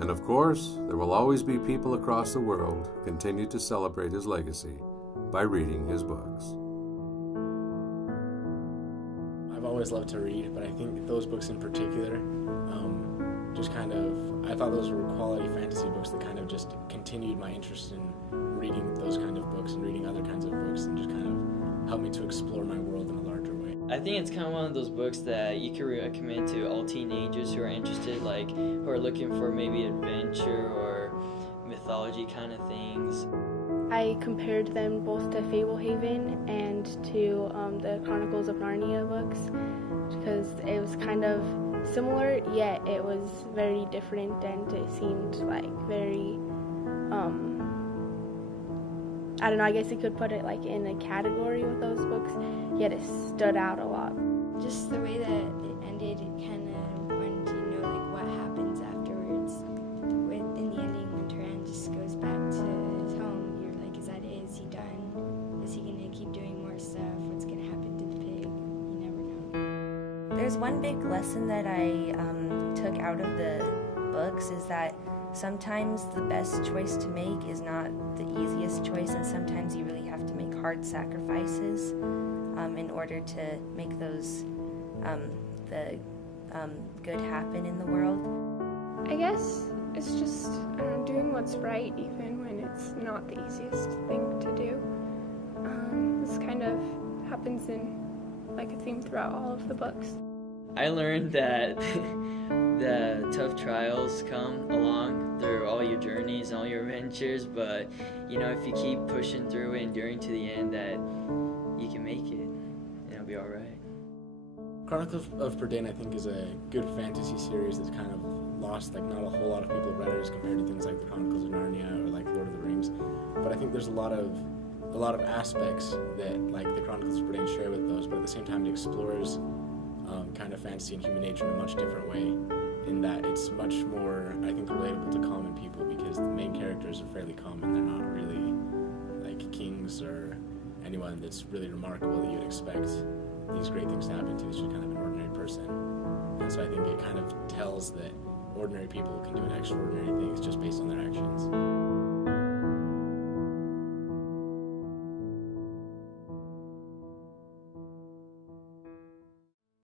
And of course, there will always be people across the world who continue to celebrate his legacy by reading his books. I've always loved to read, but I think those books in particular, I thought those were quality fantasy books that kind of just continued my interest in reading those kind of books and reading other kinds of books, and just kind of helped me to explore my world in a larger way. I think it's kind of one of those books that you can recommend to all teenagers who are interested, like who are looking for maybe adventure or mythology kind of things. I compared them both to Fablehaven and to the Chronicles of Narnia books, because it was kind of similar, yet it was very different, and it seemed like very, I don't know, I guess you could put it like in a category with those books, yet it stood out a lot. Just the way that it ended, it kind of wanted to know like what happens afterwards. In the ending, when Turan just goes back to his home, you're like, is that it? Is he done? Is he gonna keep doing more stuff? What's gonna happen to the pig? You never know. There's one big lesson that I took out of the books is that sometimes the best choice to make is not the easiest choice, and sometimes you really have to make hard sacrifices in order to make those good happen in the world. I guess it's just doing what's right even when it's not the easiest thing to do. This kind of happens in like a theme throughout all of the books. I learned that the tough trials come along through all your journeys, all your adventures, but you know, if you keep pushing through and enduring to the end, that you can make it and it'll be all right. Chronicles of Prydain, I think, is a good fantasy series that's kind of lost, like not a whole lot of people read it as compared to things like the Chronicles of Narnia or like Lord of the Rings. But I think there's a lot of aspects that like the Chronicles of Prydain share with those, but at the same time it explores kind of fantasy and human nature in a much different way, in that it's much more, I think, relatable to common people, because the main characters are fairly common. They're not really like kings or anyone that's really remarkable that you'd expect these great things to happen to. It's just kind of an ordinary person. And so I think it kind of tells that ordinary people can do extraordinary things just based on their actions.